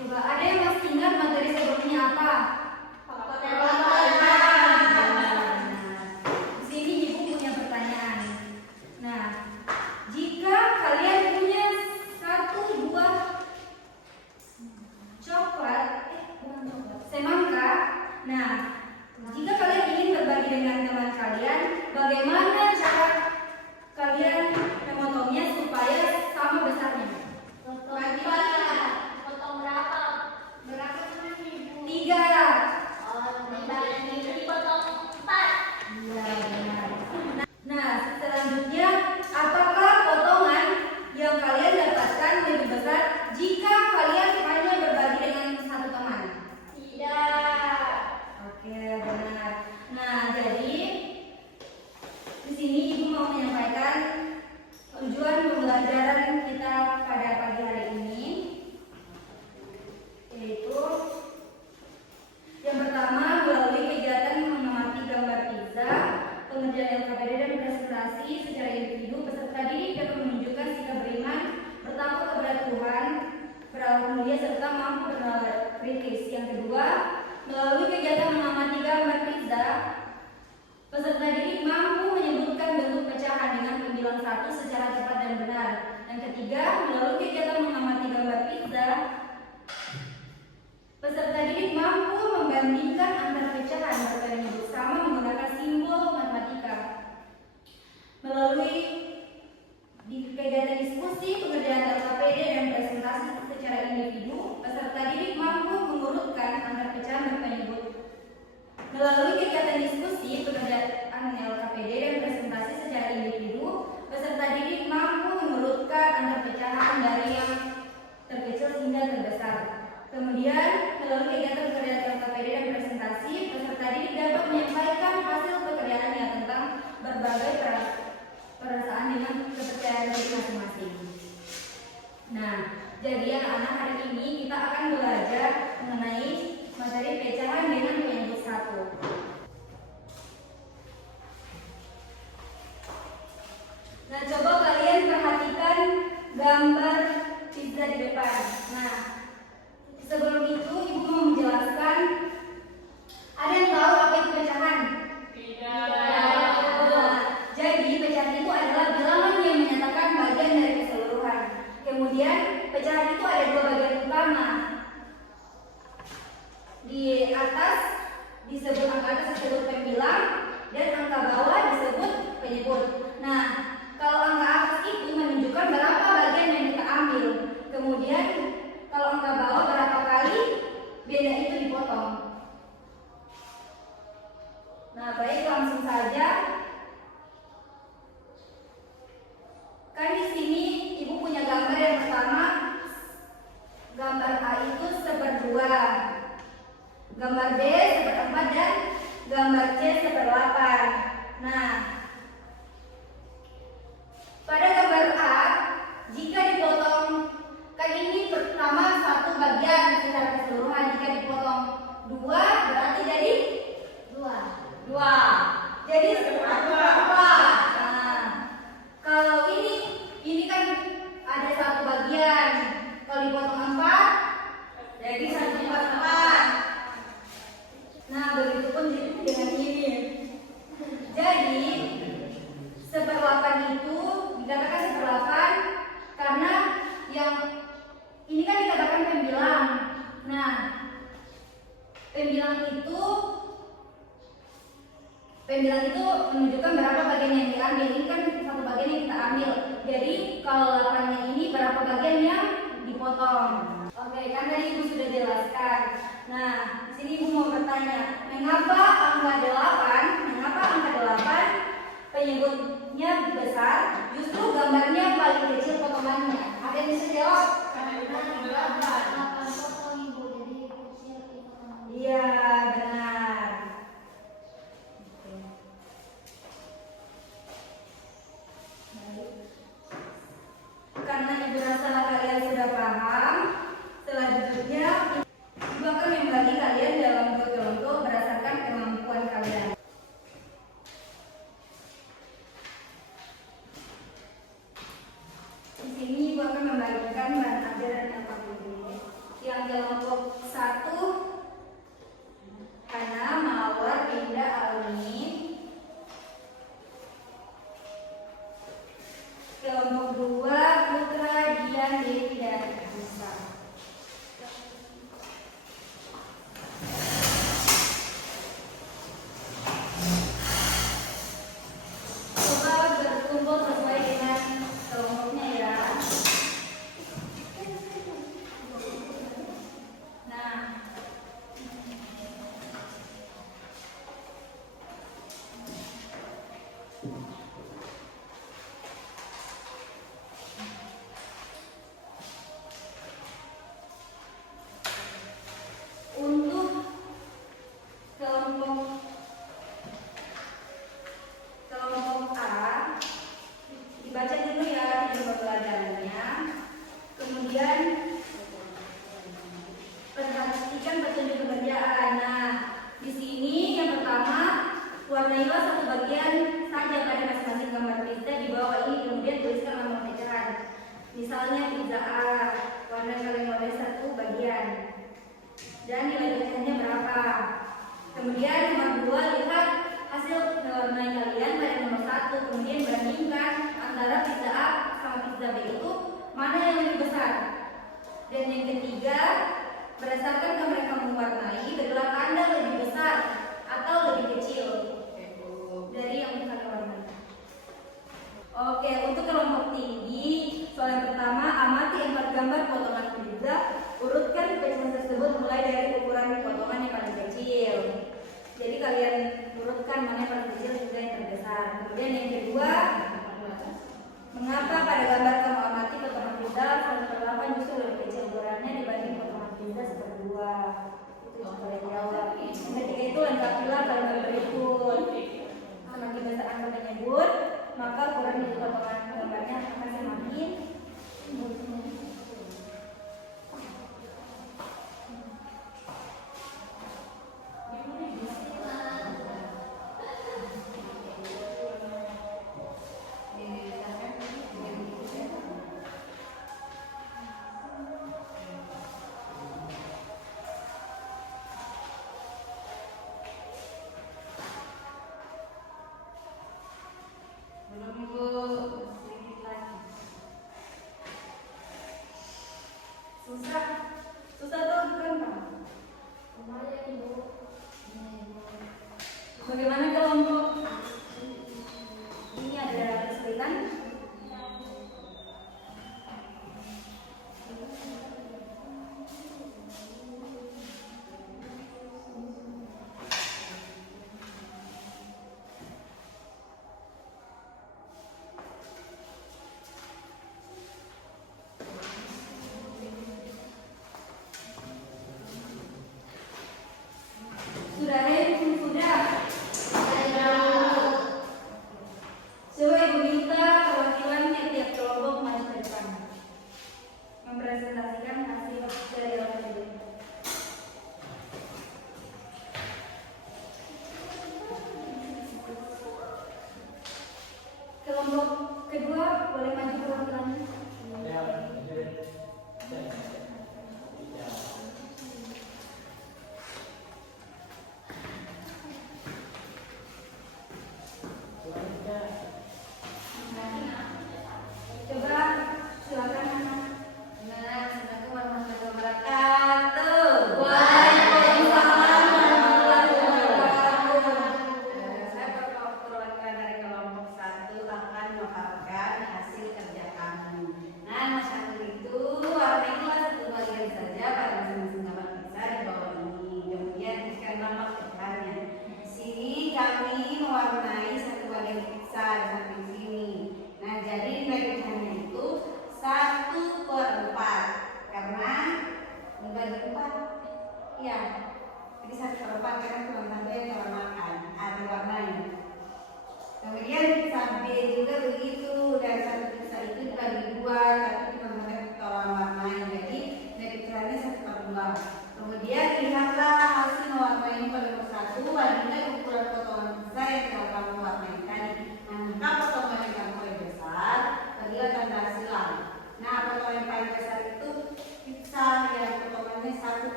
Coba ada yang masih ingat materi sebelumnya apa? Di sini ibu punya pertanyaan. Nah, jika kalian punya satu buah coklat, semangka. Nah, jika kalian ingin berbagi dengan teman kalian, bagaimana cara kalian memotongnya supaya sama besarnya? Potong berapa? Berapa teman ibu? 3. Dipotong 4. Iya, benar. Nah, selanjutnya, apakah potongan yang kalian dapatkan lebih besar jika kalian hanya berbagi dengan satu teman? Tidak. Oke, benar. Nah, jadi di sini ibu mau menyampaikan tujuan pembelajaran kita pada pagi hari ini, yaitu yang pertama melalui kegiatan mengamati gambar pizza, pengerjaan LKPD dan presentasi secara individu, peserta didik dapat menunjukkan sikap beriman, bertakwa kepada Tuhan, berakhlak mulia serta mampu bernalar kritis. Yang kedua, melalui kegiatan mengamati gambar pizza, peserta didik mampu menyebutkan bentuk pecahan dengan pembilang 1 secara tepat dan benar. Yang ketiga, melalui kegiatan mengamati gambar pizza, peserta didik mampu membandingkan antar pecahan berpenyebut sama menggunakan simbol matematika. Melalui kegiatan diskusi, pengerjaan LKPD dan presentasi secara individu, peserta didik mampu mengurutkan antar pecahan berpenyebut. Melalui kegiatan diskusi, pengerjaan LKPD dan presentasi secara individu, peserta didik mampu mengurutkan antar pecahan dari yang terkecil hingga terbesar. Kemudian, melalui kegiatan pekerjaan LKPD dan presentasi, peserta didik dapat menyampaikan hasil pekerjaannya tentang berbagai perasaan dengan kepercayaan diri masing-masing. Nah, jadi anak-anak, hari ini kita akan belajar mengenai materi pecahan dengan penyebut 1. Nah, coba kalian perhatikan gambar pizza di depan. Nah, sebelum itu ibu mau menjelaskan, ada yang tahu apa itu pecahan? Tidak. Nah, jadi pecahan itu adalah bilangan yang menyatakan bagian dari keseluruhan. Kemudian pecahan itu ada 2 bagian utama. Di atas disebut angka atas disebut pembilang dan angka bawah disebut penyebut. Nah, kalau angka atas itu menunjukkan berapa bagian yang kita ambil. Kemudian kalau angka bawah berapa kali beda itu dipotong. Nah, baik, langsung saja. Kan di sini ibu punya gambar yang pertama, gambar A itu 1/2, gambar B 1/4 dan gambar C 1/8. Nah, pada gambar A, jika dipotong, kan ini pertama satu bagian secara keseluruhan, jika dipotong 2 berarti jadi 2. Jadi berapa? Nah, kalau ini kan ada satu bagian, kalau dipotong 4 jadi 1/4. Nah, begitupun dengan ini. Jadi 1/8 itu dikatakan 1/8 karena yang ini kan dikatakan pembilang. Nah, pembilang itu menunjukkan berapa bagian yang diambil. Ini kan satu bagian yang kita ambil. Jadi kalau 8-nya ini berapa bagian yang dipotong. Oke, kan tadi ibu sudah jelaskan. Nah, di sini ibu mau bertanya, mengapa angka 8 penyebutnya besar, justru gambarnya paling kecil potongannya? Ada yang bisa jawab? Iya, benar. Karena ibu rasa kalian sudah paham, selanjutnya ibu akan membagi kalian dalam kelompok berdasarkan kemampuan kalian. Di sini ibu akan membagikan bahan ajaran yang paling ini. Yang kelompok 1 Hana, Mawar, Dinda, Almin. Kelompok 2 Putra, Dian, Dewi, dan Musa. Coba berkumpul sesuai dengan kelompoknya ya. Nah, untuk kelompok A dibaca dulu ya di pembelajarannya. Kemudian perhatikan petunjuk pekerjaan. Nah, di sini yang pertama warnailah satu bagian saja pada masing-masing gambar pizza di bawah ini, kemudian tuliskan nama pecahan. Misalnya pizza A, warna kalian warnai satu bagian dan nilai pecahannya berapa. Kemudian nomor 2, lihat hasil mewarnai kalian pada nomor 1, kemudian bandingkan antara pizza A sama pizza B itu mana yang lebih besar. Dan yang ketiga, berdasarkan yang mereka mewarnai, berilah tanda lebih besar atau lebih kecil dari yang mereka warnai. Oke, untuk kelompok tinggi, soal yang pertama, amati 4 gambar potongan pizza, urutkan pecahan tersebut mulai dari ukuran potongan yang paling kecil. Jadi kalian urutkan mana yang paling kecil juga yang terbesar. Kemudian yang kedua, mengapa pada gambar kamu amati potongan pizza 1/8 justru lebih kecil ukurannya dibanding potongan pizza 1/2? Itu kalian jawab. Yang ketiga itu lengkapilah kalimat berikut. Semakin besar angka penyebut, maka ukuran di potongan gambarnya akan semakin belum Bu, sedikit lagi.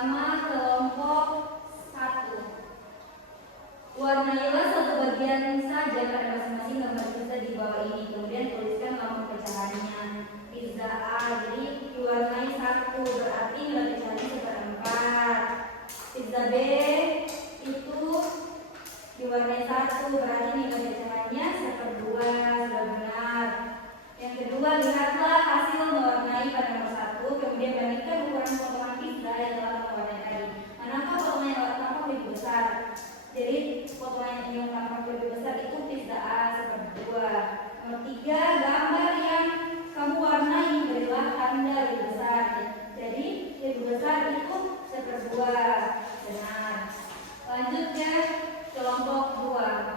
pertama kelompok 1. Warnailah satu bagian saja pada masing-masing gambar pizza di bawah ini. Kemudian tuliskan lambang pecahannya. Pizza A, jadi diwarnai 1, berarti nilai pecahannya seperempat. Pizza B itu diwarnai 1, berarti nilai pecahannya seperdua. Sudah benar. Yang kedua, lihatlah hasil mewarnai pada nomor 1, kemudian bandingkan ukuran potongan pizza yang telah mewarnai tadi. Manakah potongan yang tampak lebih besar? Jadi potongan yang tampak lebih besar itu pizza A seperdua. Nomor 3, gambar yang kamu warnai berilah tanda lebih besar. Jadi lebih besar itu seperdua. Benar. Lanjut ke kelompok 2.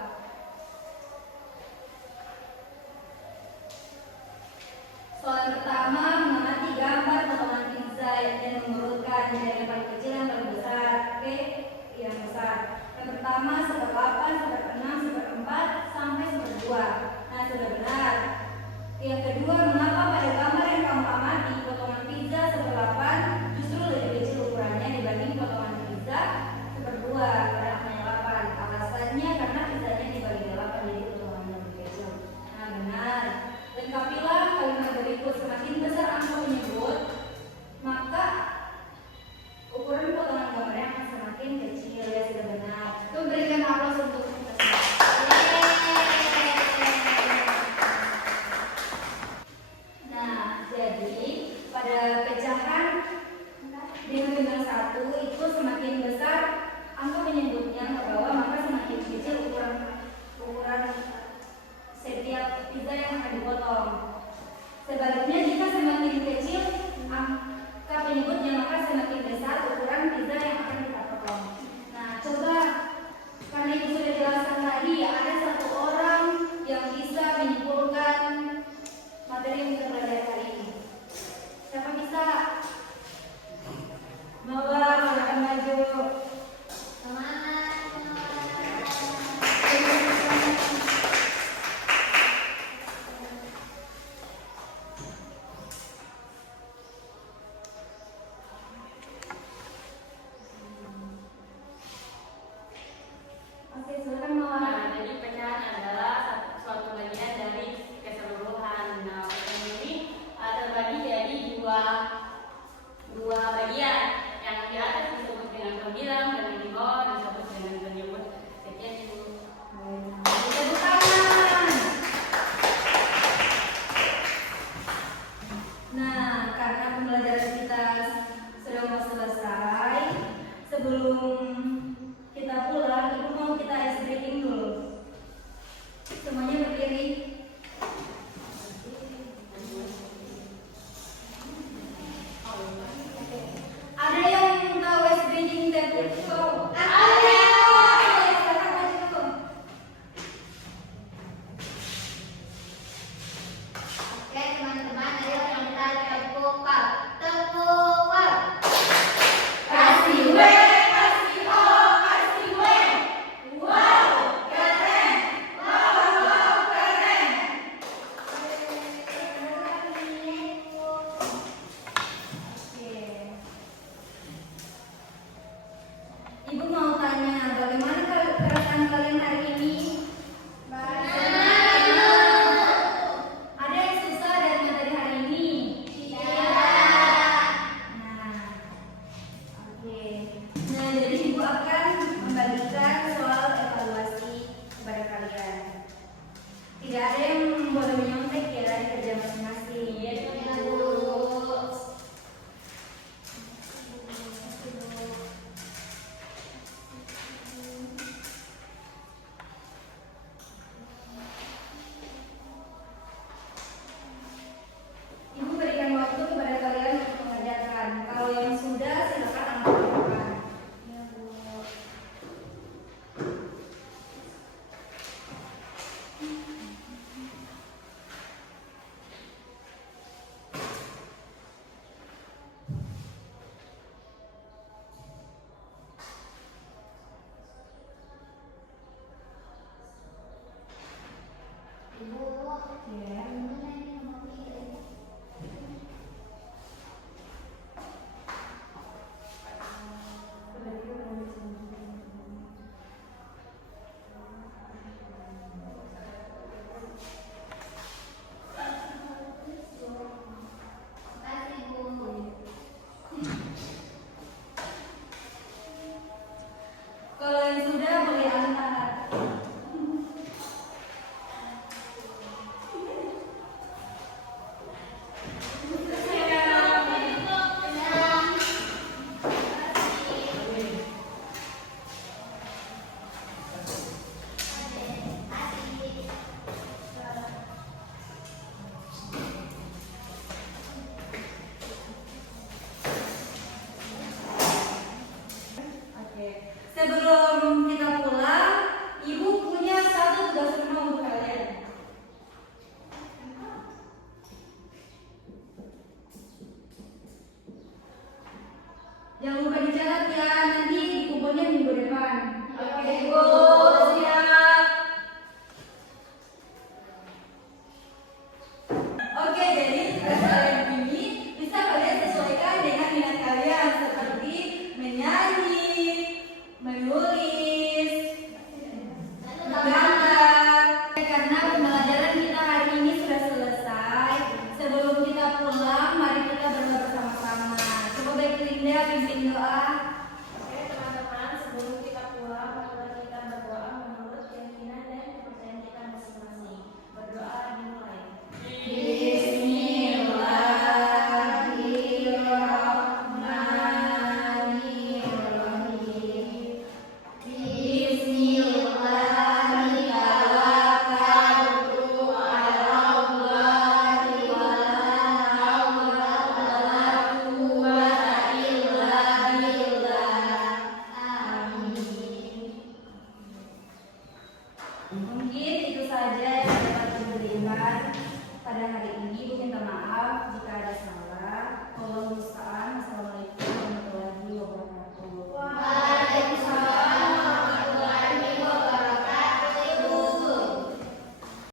Soal pertama, mengamati gambar potongan pizza dan mengurutkan dari yang paling kecil yang paling besar ke yang besar. Yang pertama 1/8, 1/6, 1/4 sampai 1/2. Nah, sudah benar. Yang kedua, mengapa pada gambar yang kamu amati potongan pizza 1/8 justru lebih kecil ukurannya dibanding potongan pizza 1/2 beratnya 8? Alasannya karena pizzanya dibagi 8 jadi potongannya lebih kecil. Nah, benar. Lengkapilah kalimat berikut. Semakin besar angka menyebut, maka ukuran potongan gambarnya akan semakin kecil. Ya, sudah benar. Itu berikan aplaus untuk kita semua. Nah, jadi pada pecahan dengan bintang 1 itu semakin besar angka menyebutnya ke bawah, maka semakin kecil ukuran setiap pizza yang akan dipotong. Sebaliknya, jika semakin kecil angka penyebutnya, maka semakin besar ukuran pizza yang akan kita potong. Nah, coba karena itu sudah jelaskan tadi, ada satu orang yang bisa menyimpulkan materi yang kita pelajari hari ini. Siapa bisa? Mawar, silakan maju. Oke, silakan Mawar. Nah, jadi pecahan adalah suatu bagian dari keseluruhan. Nah, pecahan ini terbagi jadi dua bagian. Yang di atas disebut dengan pembilang dan yang di bawah disebut dengan penyebut. Sekian itu. Tepuk tangan. Nah, karena pembelajaran kita sudah mau selesai, sebelum kita pulang, ibu mau kita ice breaking dulu. Semuanya berdiri. Ada yang tahu ice breaking teknik? Ada. Silakan maju. Oke teman-teman, ayo kita tepuk pal. Tepuk pal. Kasih W, kasih O, kasih W. Wow, keren. Wow, keren. Oke. Ibu mau tanya, bagaimana perasaan kalian hari ini? Ada yang susah dari materi hari ini? Nah, oke. Nah, jadi ibu akan membagikan soal evaluasi kepada kalian. Tidak ada yang boleh menyontek ya di kerja masing-masing. Iya, Ya, Bu. Bu. Ibu berikan waktu kepada kalian untuk mengerjakan. Kalau yang sudah, silakan angkat tangan. Ya, Bu. Ibu, Ya. ini